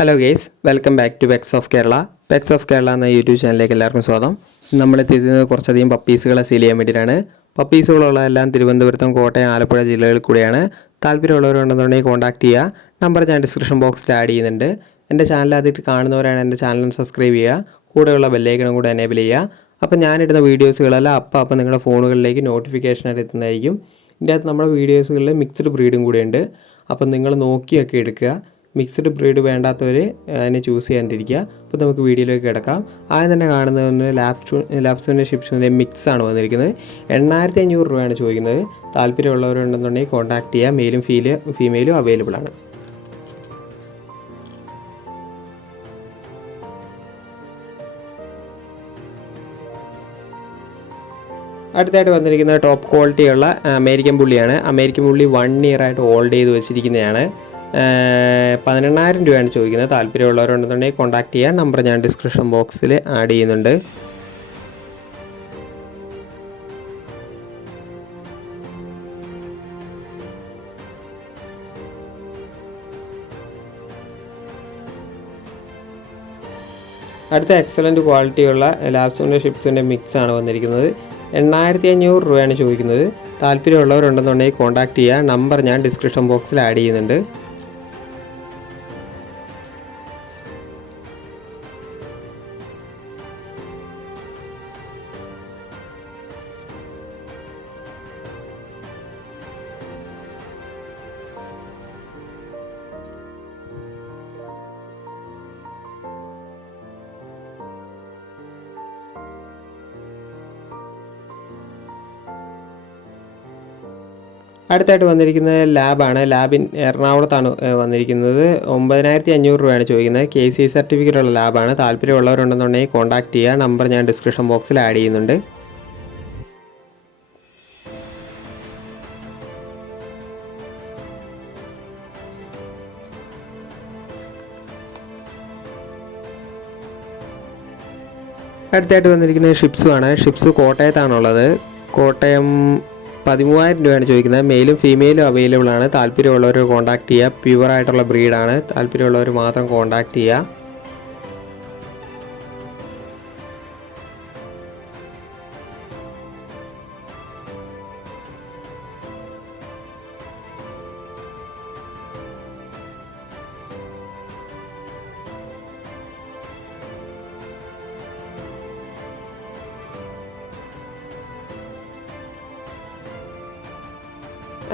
Hello guys, welcome back to peaks of Kerala. Peaks of Kerala എന്ന YouTube ചാനലിലേക്ക് എല്ലാവർക്കും സ്വാഗതം. നമ്മൾ എത്തിയിരുന്നത് കുറച്ചധികം പപ്പീസുകളെ സെയിൽ ചെയ്യാൻ വേണ്ടിയിട്ടാണ്. പപ്പീസുകളുള്ളതെല്ലാം തിരുവനന്തപുരത്തും കോട്ടയം, ആലപ്പുഴ ജില്ലകളിൽ കൂടെയാണ്. താല്പര്യമുള്ളവരുണ്ടെന്നുണ്ടെങ്കിൽ കോൺടാക്ട് ചെയ്യുക. നമ്പർ ഞാൻ ഡിസ്ക്രിപ്ഷൻ ബോക്സിൽ ആഡ് ചെയ്യുന്നുണ്ട്. എൻ്റെ ചാനൽ ആദ്യമായിട്ട് കാണുന്നവരാണ് എൻ്റെ ചാനൽ സബ്സ്ക്രൈബ് ചെയ്യുക. കൂടെയുള്ള ബെല്ലൈക്കണും കൂടെ എനേബിൾ ചെയ്യുക. അപ്പോൾ ഞാനിടുന്ന വീഡിയോസുകളെല്ലാം അപ്പം നിങ്ങളുടെ ഫോണുകളിലേക്ക് നോട്ടിഫിക്കേഷനായിട്ട് എത്തുന്നതായിരിക്കും. ഇതിൻ്റെ അകത്ത് നമ്മുടെ വീഡിയോസുകളിൽ മിക്സ്ഡ് ബ്രീഡും കൂടെയുണ്ട്. അപ്പം നിങ്ങൾ നോക്കിയൊക്കെ എടുക്കുക. മിക്സ്ഡ് ബ്രീഡ് വേണ്ടാത്തവർ അതിനെ ചൂസ് ചെയ്യാണ്ടിരിക്കുക. അപ്പോൾ നമുക്ക് വീഡിയോയിലേക്ക് കിടക്കാം. ആദ്യം തന്നെ കാണുന്നത് ലാപ്സൂൻ്റെ ഷിപ്സിൻ്റെ മിക്സാണ് വന്നിരിക്കുന്നത്. 8500 രൂപയാണ് ചോദിക്കുന്നത്. താല്പര്യമുള്ളവരുണ്ടെന്നുണ്ടെങ്കിൽ കോൺടാക്ട് ചെയ്യുക. മെയിലും ഫീമെയിലും അവൈലബിൾ ആണ്. അടുത്തായിട്ട് വന്നിരിക്കുന്നത് ടോപ്പ് ക്വാളിറ്റിയുള്ള അമേരിക്കൻ പുള്ളിയാണ്. അമേരിക്കൻ പുള്ളി 1 ഇയർ ആയിട്ട് ഹോൾഡ് ചെയ്ത് വെച്ചിരിക്കുന്നതാണ്. 18,000 രൂപയാണ് ചോദിക്കുന്നത്. താല്പര്യമുള്ളവരുണ്ടെന്നുണ്ടെങ്കിൽ കോൺടാക്ട് ചെയ്യുക. നമ്പർ ഞാൻ ഡിസ്ക്രിപ്ഷൻ ബോക്സിൽ ആഡ് ചെയ്യുന്നുണ്ട്. അടുത്ത എക്സലൻറ്റ് ക്വാളിറ്റിയുള്ള ലാപ്സൂൻ്റെ ഷിപ്സിൻ്റെ മിക്സാണ് വന്നിരിക്കുന്നത്. 8500 രൂപയാണ് ചോദിക്കുന്നത്. താല്പര്യമുള്ളവരുണ്ടെന്നുണ്ടെങ്കിൽ കോൺടാക്ട് ചെയ്യുക. നമ്പർ ഞാൻ ഡിസ്ക്രിപ്ഷൻ ബോക്സിൽ ആഡ് ചെയ്യുന്നുണ്ട്. അടുത്തായിട്ട് വന്നിരിക്കുന്നത് ലാബാണ്. ലാബിൻ എറണാകുളത്താണ് വന്നിരിക്കുന്നത്. 9500 രൂപയാണ് ചോദിക്കുന്നത്. KC സർട്ടിഫിക്കറ്റ് ഉള്ള ലാബാണ്. താല്പര്യമുള്ളവരുണ്ടെന്നുണ്ടെങ്കിൽ കോൺടാക്ട് ചെയ്യുക. നമ്പർ ഞാൻ ഡിസ്ക്രിപ്ഷൻ ബോക്സിൽ ആഡ് ചെയ്യുന്നുണ്ട്. അടുത്തായിട്ട് വന്നിരിക്കുന്നത് ഷിപ്സുമാണ്. ഷിപ്സ് കോട്ടയത്താണുള്ളത്. കോട്ടയം 13,000 രൂപയാണ് ചോദിക്കുന്നത്. മെയിലും ഫീമെയിലും അവൈലബിൾ ആണ്. താല്പര്യമുള്ളവർ കോൺടാക്ട് ചെയ്യുക. പ്യുവറായിട്ടുള്ള ബ്രീഡാണ്. താല്പര്യമുള്ളവർ മാത്രം കോൺടാക്ട് ചെയ്യുക.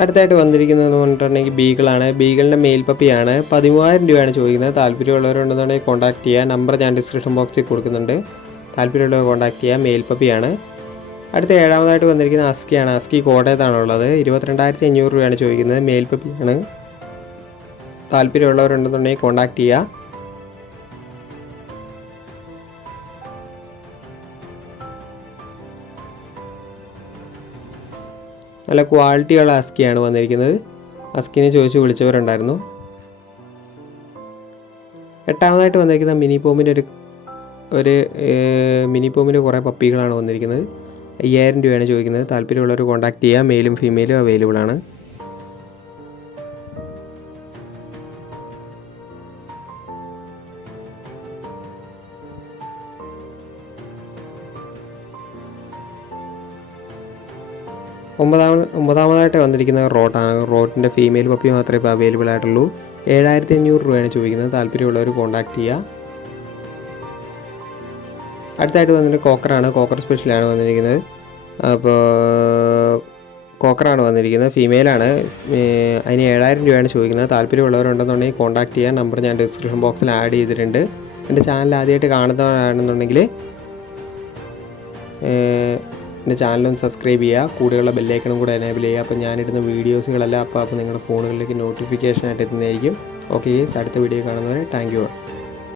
അടുത്തായിട്ട് വന്നിരിക്കുന്നതെന്ന് പറഞ്ഞിട്ടുണ്ടെങ്കിൽ ബീഗിളാണ്. ബീഗിളിൻ്റെ മെയിൽ പപ്പിയാണ്. 13,000 രൂപയാണ് ചോദിക്കുന്നത്. താല്പര്യമുള്ളവരുണ്ടെന്നുണ്ടെങ്കിൽ കോൺടാക്ട് ചെയ്യുക. നമ്പർ ഞാൻ ഡിസ്ക്രിപ്ഷൻ ബോക്സിൽ കൊടുക്കുന്നുണ്ട്. താല്പര്യമുള്ളവർ കോൺടാക്ട് ചെയ്യുക. മെയിൽ പപ്പിയാണ്. അടുത്ത 7ാമതായിട്ട് വന്നിരിക്കുന്നത് അസ്കിയാണ്. അസ്കി കോട്ടയത്താണുള്ളത്. 22,500 രൂപയാണ് ചോദിക്കുന്നത്. മെയിൽ പപ്പിയാണ്. താല്പര്യമുള്ളവരുണ്ടെന്നുണ്ടെങ്കിൽ കോൺടാക്ട് ചെയ്യുക. നല്ല ക്വാളിറ്റിയുള്ള അസ്കിയാണ് വന്നിരിക്കുന്നത്. അസ്കിനെ ചോദിച്ച് വിളിച്ചവരുണ്ടായിരുന്നു. 8ാമതായിട്ട് വന്നിരിക്കുന്ന മിനി പോമിൻ്റെ കുറേ പപ്പികളാണ് വന്നിരിക്കുന്നത്. 5,000 രൂപയാണ് ചോദിക്കുന്നത്. താല്പര്യമുള്ളവർ കോൺടാക്ട് ചെയ്യുക. മെയിലും ഫീമെയിലും അവൈലബിൾ ആണ്. ഒമ്പതാമതായിട്ട് വന്നിരിക്കുന്നത് റോട്ടാണ്. റോട്ടിൻ്റെ ഫീമെയിൽ പപ്പി മാത്രമേ ഇപ്പോൾ അവൈലബിൾ ആയിട്ടുള്ളൂ. 7,500 രൂപയാണ് ചോദിക്കുന്നത്. താല്പര്യമുള്ളവർ കോൺടാക്ട് ചെയ്യുക. അടുത്തായിട്ട് വന്നിട്ട് കോക്കറാണ്. കോക്കർ സ്പെഷ്യലാണ് വന്നിരിക്കുന്നത്. അപ്പോൾ കോക്കറാണ് വന്നിരിക്കുന്നത്. ഫീമെയിലാണ്. അതിന് 7,000 രൂപയാണ് ചോദിക്കുന്നത്. താല്പര്യമുള്ളവരുണ്ടെന്നുണ്ടെങ്കിൽ കോൺടാക്ട് ചെയ്യുക. നമ്പർ ഞാൻ ഡിസ്ക്രിപ്ഷൻ ബോക്സിൽ ആഡ് ചെയ്തിട്ടുണ്ട്. എൻ്റെ ചാനൽ ആദ്യമായിട്ട് കാണുന്നതാണെന്നുണ്ടെങ്കിൽ എൻ്റെ ചാനലൊന്ന് സബ്സ്ക്രൈബ് ചെയ്യുക. കൂടെയുള്ള ബെല്ലൈക്കണും കൂടെ എനേബിൾ ചെയ്യുക. അപ്പോൾ ഞാനിടുന്ന വീഡിയോസുകളെല്ലാം അപ്പോൾ നിങ്ങളുടെ ഫോണുകളിലേക്ക് നോട്ടിഫിക്കേഷനായിട്ട് എത്തുന്നതായിരിക്കും. ഓക്കെ, അടുത്ത വീഡിയോ കാണുന്നവരെ താങ്ക് യു.